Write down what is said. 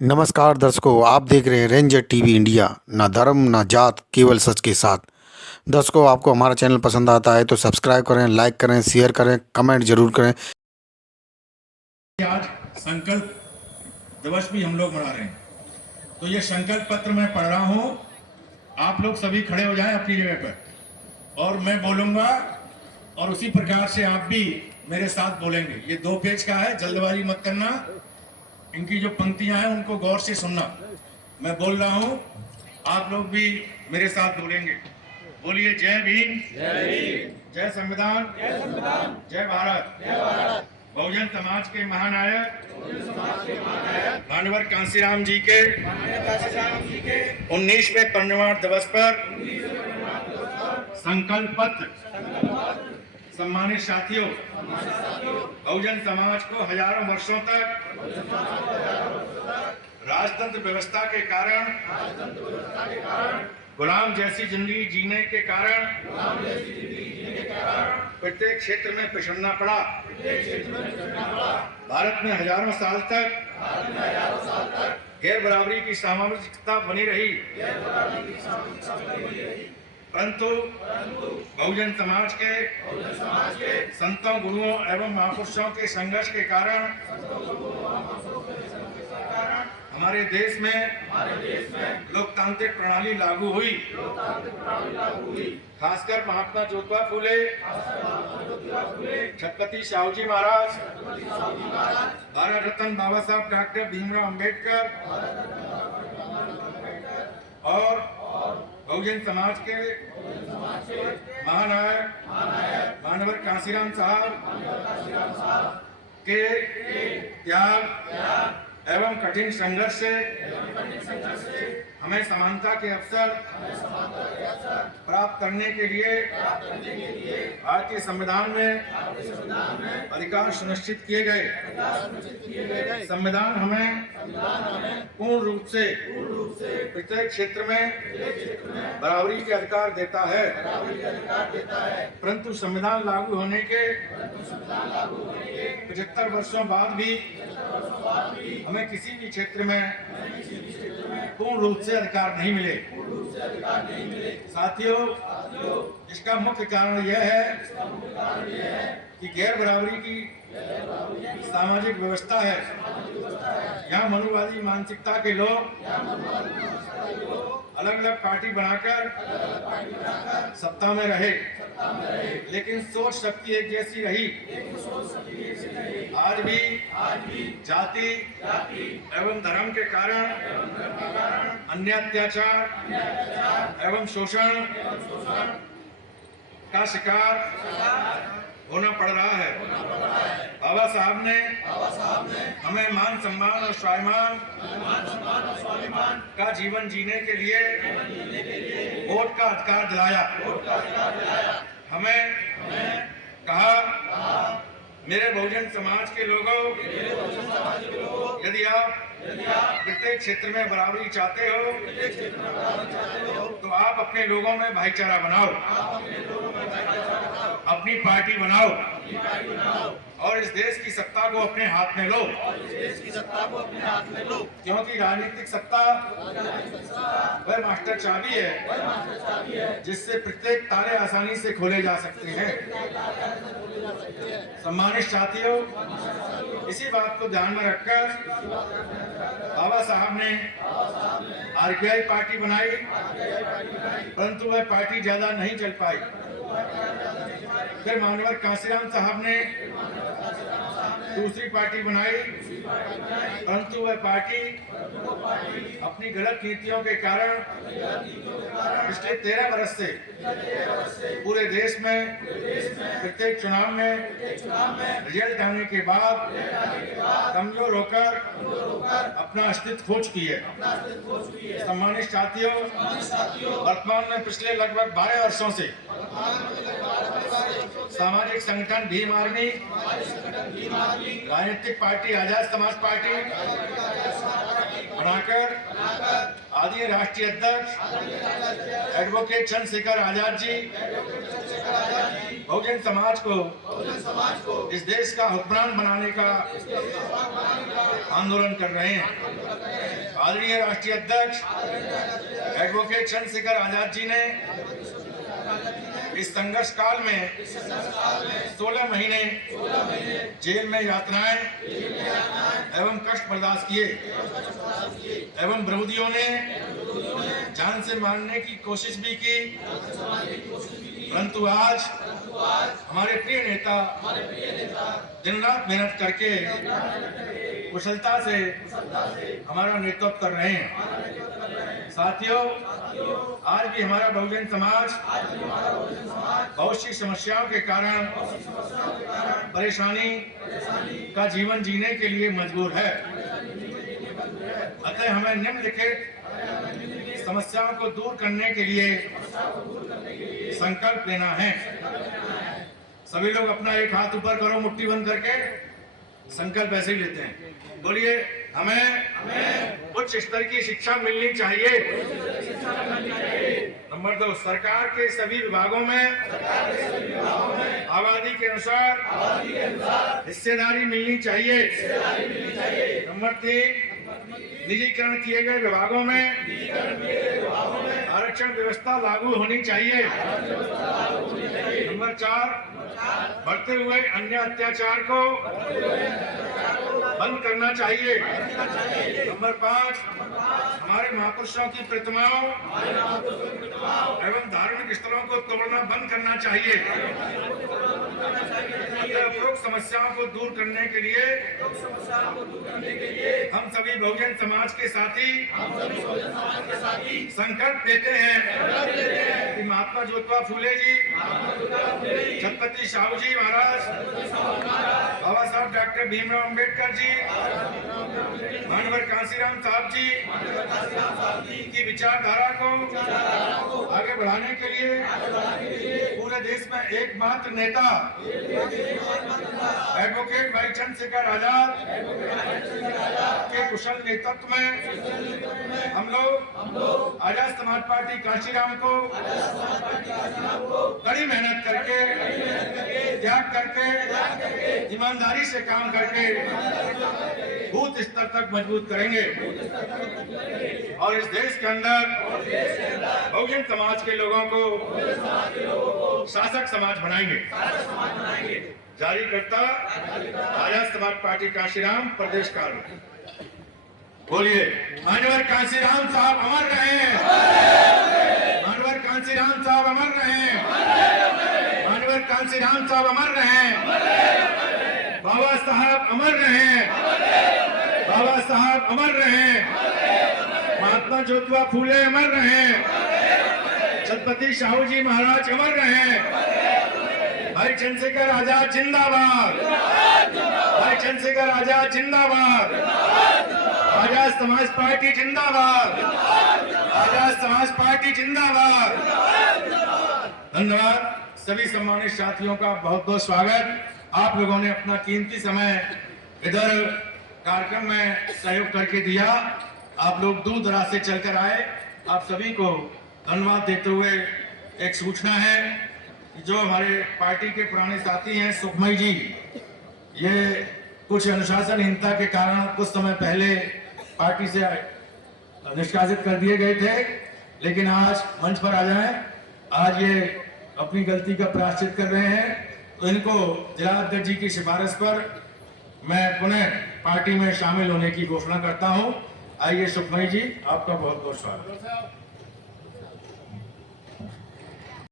नमस्कार दर्शकों, आप देख रहे हैं रेंजर टीवी इंडिया। ना धर्म ना जात, केवल सच के साथ। दर्शकों, आपको हमारा चैनल पसंद आता है तो सब्सक्राइब करें, लाइक करें, शेयर करें, कमेंट जरूर करें। आज संकल्प दिवस भी हम लोग मना रहे हैं, तो ये संकल्प पत्र मैं पढ़ रहा हूं। आप लोग सभी खड़े हो जाएं अपनी जगह पर और मैं बोलूंगा और उसी प्रकार से आप भी मेरे साथ बोलेंगे। ये 2 पेज का है, जल्दबाजी मत करना। इनकी जो पंक्तियां हैं उनको गौर से सुनना। मैं बोल रहा हूं, आप लोग भी मेरे साथ बोलेंगे। बोलिए जय भीम, जय संविधान, जय भारत। बहुजन समाज के महानायक मानवर कांसीराम जी के 19वें परिनिर्वाण दिवस पर संकल्प पत्र। सम्मानित साथियों, बहुजन समाज को हजारों वर्षों तक राजतंत्र व्यवस्था के कारण, गुलाम जैसी जिंदगी जीने के कारण प्रत्येक क्षेत्र में पिछड़ना पड़ा। भारत में हजारों साल तक गैर बराबरी की सामाजिकता बनी रही, परंतु बहुजन समाज के संतों, गुरुओं एवं महापुरुषों के संघर्ष के कारण हमारे देश में लोकतांत्रिक प्रणाली लागू हुई। खासकर महात्मा ज्योतिबा फूले, छत्रपति शाहूजी महाराज, भारत रत्न बाबा साहब डॉक्टर भीमराव अंबेडकर और बहुजन समाज के महानायक मानवर कांसीराम साहब के त्याग एवं कठिन संघर्ष से हमें समानता के अवसर प्राप्त करने के लिए भारतीय संविधान में अधिकार सुनिश्चित किए गए। संविधान हमें पूर्ण रूप से प्रत्येक क्षेत्र में बराबरी के अधिकार देता है, परंतु संविधान लागू होने के 75 वर्षों बाद भी हमें किसी भी क्षेत्र में पूर्ण रूप से अधिकार नहीं मिले। साथियों, इसका मुख्य कारण यह है कि गैर बराबरी की सामाजिक व्यवस्था है। यहाँ मनुवादी मानसिकता के लोग अलग अलग पार्टी बनाकर सत्ता में रहे, लेकिन सोच शक्ति एक जैसी रही। आज भी जाति एवं धर्म के कारण अन्य अत्याचार एवं शोषण का शिकार होना पड़ रहा है। बाबा साहब ने हमें मान सम्मान और स्वाभिमान का जीवन जीने के लिए वोट का अधिकार दिलाया। हमें कहा, मेरे बहुजन समाज के लोगों, यदि आप प्रत्येक क्षेत्र में बराबरी चाहते हो तो आप अपने लोगों में भाईचारा बनाओ, अपनी पार्टी बनाओ और इस देश की सत्ता को अपने हाथ में लो। क्योंकि राजनीतिक सत्ता वह मास्टर चाबी है जिससे प्रत्येक ताले आसानी से खोले जा सकते हैं। सम्मानित साथियों, इसी बात को ध्यान में रखकर बाबा साहब ने आरपीआई पार्टी बनाई, परंतु वह पार्टी ज्यादा नहीं चल पाई। फिर मानवर कांसीराम साहब ने दूसरी पार्टी बनाई, परंतु वह पार्टी अपनी गलत नीतियों के कारण पिछले 13 वर्ष से पूरे देश में प्रत्येक चुनाव में रिजल्ट आने के बाद कमजोर होकर अपना अस्तित्व खो चुकी है। सम्मानित साथियों, वर्तमान में पिछले लगभग 12 वर्षों से सामाजिक संगठन भीम आर्मी, राजनीतिक पार्टी आजाद समाज पार्टी बनाकर आदि राष्ट्रीय अध्यक्ष एडवोकेट चंद्रशेखर आजाद जी बहुजन समाज को इस देश का हुक्मरान बनाने का आंदोलन कर रहे हैं। आदरणीय राष्ट्रीय अध्यक्ष एडवोकेट चंद्रशेखर आजाद जी ने इस संघर्ष काल में 16 महीने जेल में यातनाएं एवं कष्ट बर्दाश्त किए एवं विरोधियों ने जान से मारने की कोशिश भी की, परंतु आज हमारे प्रिय नेता दिन रात मेहनत करके कुशलता से हमारा नेतृत्व कर रहे हैं। साथियों, आज भी हमारा बहुजन समाज बहुत सी समस्याओं के कारण परेशानी का जीवन जीने के लिए मजबूर है। अतः हमें निम्नलिखित समस्याओं को दूर करने के लिए संकल्प लेना है। सभी लोग अपना एक हाथ ऊपर करो, मुट्ठी बंद करके संकल्प ऐसे ही लेते हैं। बोलिए, हमें उच्च स्तर की शिक्षा मिलनी चाहिए। नंबर 2, सरकार के सभी विभागों में आबादी के अनुसार हिस्सेदारी मिलनी चाहिए। नंबर 3, निजीकरण किए गए विभागों में आरक्षण व्यवस्था लागू होनी चाहिए। नंबर 4, बढ़ते हुए अन्य अत्याचार को बंद करना चाहिए। नंबर 5, हमारे महापुरुषों की प्रतिमाओं एवं धार्मिक स्थलों को तोड़ना बंद करना चाहिए। उपरोक्त समस्याओं को दूर करने के लिए हम सभी बहुजन समाज के साथी संकल्प लेते हैं कि महात्मा ज्योतिबा फूले जी, छत्रपति शाहू जी महाराज, बाबा साहब डॉक्टर भीमराव अंबेडकर जी, मानवर कांसीराम साहब जी की विचारधारा को आगे बढ़ाने के लिए पूरे देश में एकमात्र नेता एडवोकेट भाई चंद्रशेखर आजाद के कुशल नेतृत्व में हम लोग आजाद समाज पार्टी कांशीराम को कड़ी मेहनत करके, त्याग करके, ईमानदारी से काम करके बूथ स्तर तक मजबूत करेंगे और इस देश के अंदर बहुजन समाज के लोगों को शासक समाज बनाएंगे। जारी करता आजाद समाज पार्टी कांशीराम, प्रदेश कार्य। बोलिए, मानवर कांशीराम साहब अमर रहे। मानवर कांशीराम साहब अमर रहे। मानवर कांशीराम साहब अमर रहे। बाबा साहब अमर रहे। बाबा साहब अमर रहे। महात्मा ज्योतिबा फूले अमर रहे। छत्रपति शाहू जी महाराज अमर रहे। भाई चंद्रशेखर आजाद जिंदाबाद। भाई चंद्रशेखर आजाद जिंदाबाद। आजाद समाज पार्टी जिंदाबाद। आजाद समाज पार्टी जिंदाबाद। धन्यवाद। सभी सम्मानित साथियों का बहुत बहुत स्वागत। आप लोगों ने अपना कीमती समय इधर कार्यक्रम में सहयोग करके दिया। आप लोग दूर दराज से चलकर आए। आप सभी को धन्यवाद देते हुए एक सूचना है, जो हमारे पार्टी के पुराने साथी हैं सुखमई जी, ये कुछ अनुशासनहीनता के कारण कुछ समय पहले पार्टी से निष्कासित कर दिए गए थे, लेकिन आज मंच पर आ जाएं। आज ये अपनी गलती का प्रायश्चित कर रहे हैं, तो इनको जिला अध्यक्ष जी की सिफारिश पर मैं पुनः पार्टी में शामिल होने की घोषणा करता हूं। आइए सुखमई जी, आपका बहुत बहुत स्वागत।